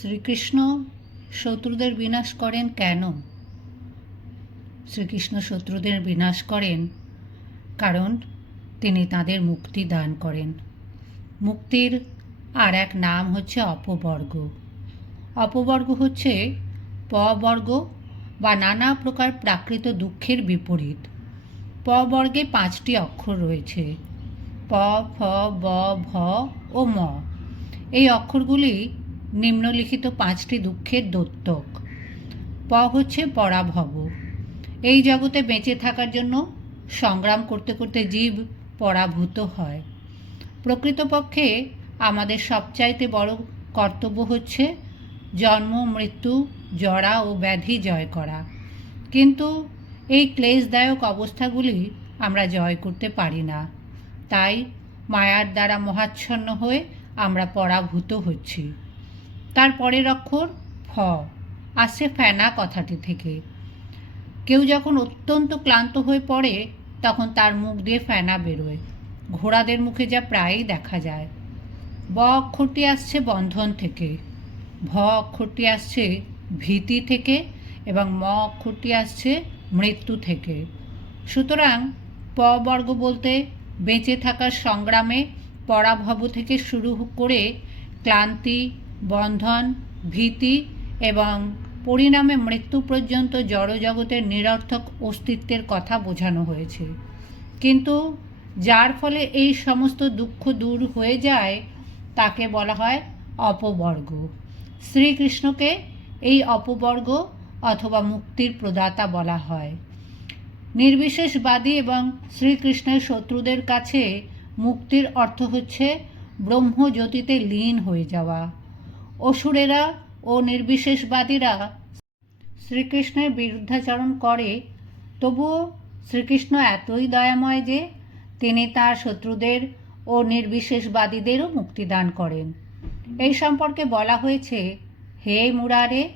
শ্রীকৃষ্ণ শত্রুদের বিনাশ করেন কেন? শ্রীকৃষ্ণ শত্রুদের বিনাশ করেন কারণ তিনি তাদের মুক্তি দান করেন। মুক্তির আর এক নাম হচ্ছে অপবর্গ। অপবর্গ হচ্ছে পবর্গ বা নানা প্রকার প্রাকৃত দুঃখের বিপরীত। প বর্গে পাঁচটি অক্ষর রয়েছে। প, ফ, ব, ভ ও ম। এই অক্ষরগুলি নিম্নলিখিত পাঁচটি দুঃখের দত্তক। প হচ্ছে পরাভব। এই জগতে বেঁচে থাকার জন্য সংগ্রাম করতে করতে জীব পরাভূত হয়। প্রকৃতপক্ষে আমাদের সবচাইতে বড় কর্তব্য হচ্ছে জন্ম, মৃত্যু, জরা ও ব্যাধি জয় করা। কিন্তু এই ক্লেশদায়ক অবস্থাগুলি আমরা জয় করতে পারি না। তাই মায়ার দ্বারা মহাচ্ছন্ন হয়ে আমরা পরাভূত হচ্ছি। তার পরের অক্ষর ফ। আসছে ফেনা কথাটি থেকে। কেউ যখন অত্যন্ত ক্লান্ত হয়ে পড়ে, তখন তার মুখ দিয়ে ফেনা বেরোয়। ঘোড়াদের মুখে যা প্রায়ই দেখা যায়। ব অক্ষরটি আসছে বন্ধন থেকে। ভ অক্ষরটি আসছে ভীতি থেকে এবং ম অক্ষরটি আসছে মৃত্যু থেকে। সুতরাং প বর্গ বলতে বেঁচে থাকার সংগ্রামে পরাভব থেকে শুরু করে ক্লান্তি বন্ধন, ভীতি এবং পরিণামে মৃত্যু পর্যন্ত জড়জগতের নিরর্থক অস্তিত্বের কথা বোঝানো হয়েছে। কিন্তু যার ফলে এই সমস্ত দুঃখ দূর হয়ে যায় তাকে বলা হয় অপবর্গ। শ্রীকৃষ্ণকে এই অপবর্গ অথবা মুক্তির প্রদাতা বলা হয়। নির্বিশেষবাদী এবং শ্রীকৃষ্ণের শত্রুদের কাছে মুক্তির অর্থ হচ্ছে ব্রহ্মজ্যোতিতে লীন হয়ে যাওয়া। অসুরেরা ও নির্বিশেষবাদীরা শ্রীকৃষ্ণের বিরুদ্ধাচরণ করে, তবুও শ্রীকৃষ্ণ এতই দয়াময় যে তিনি তার শত্রুদের ও নির্বিশেষবাদীদেরও মুক্তিদান করেন। এই সম্পর্কে বলা হয়েছে, হে মুরারে,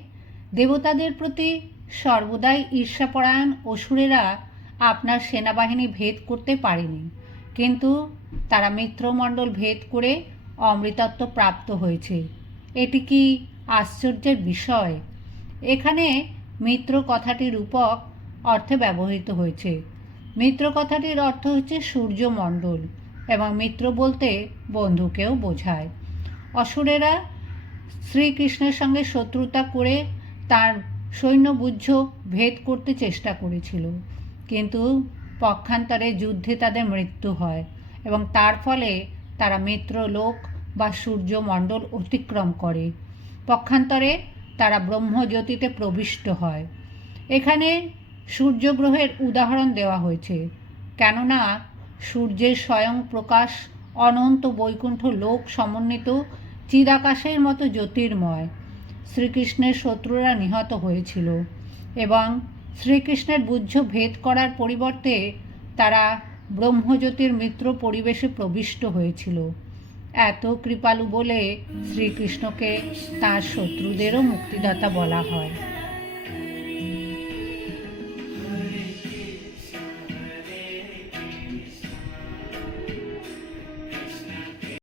দেবতাদের প্রতি সর্বদাই ঈর্ষাপরায়ণ অসুরেরা আপনার সেনাবাহিনী ভেদ করতে পারেনি, কিন্তু তারা মিত্রমণ্ডল ভেদ করে অমৃতত্ব প্রাপ্ত হয়েছে। এটি কি আশ্চর্যের বিষয়? এখানে মিত্র কথাটির রূপক অর্থে ব্যবহৃত হয়েছে। মিত্র কথাটির অর্থ হচ্ছে সূর্যমণ্ডল এবং মিত্র বলতে বন্ধুকেও বোঝায়। অসুরেরা শ্রীকৃষ্ণের সঙ্গে শত্রুতা করে তার সৈন্যবুজ্জ ভেদ করতে চেষ্টা করেছিল। কিন্তু পক্ষান্তরে যুদ্ধে তাদের মৃত্যু হয় এবং তার ফলে তারা মিত্র লোক বা সূর্যমণ্ডল অতিক্রম করে। পক্ষান্তরে তারা ব্রহ্মজ্যোতিতে প্রবিষ্ট হয়। এখানে সূর্যগ্রহের উদাহরণ দেওয়া হয়েছে। কেননা সূর্যের স্বয়ং প্রকাশ অনন্ত বৈকুণ্ঠ লোক সমন্বিত চিদাকাশের মতো জ্যোতির্ময়। শ্রীকৃষ্ণের শত্রুরা নিহত হয়েছিল এবং শ্রীকৃষ্ণের বুঝ্য ভেদ করার পরিবর্তে তারা ব্রহ্মজ্যোতির মিত্র পরিবেশে প্রবিষ্ট হয়েছিল। এত কৃপালু বলে শ্রীকৃষ্ণকে তার শত্রুদেরও মুক্তিদাতা বলা হয়।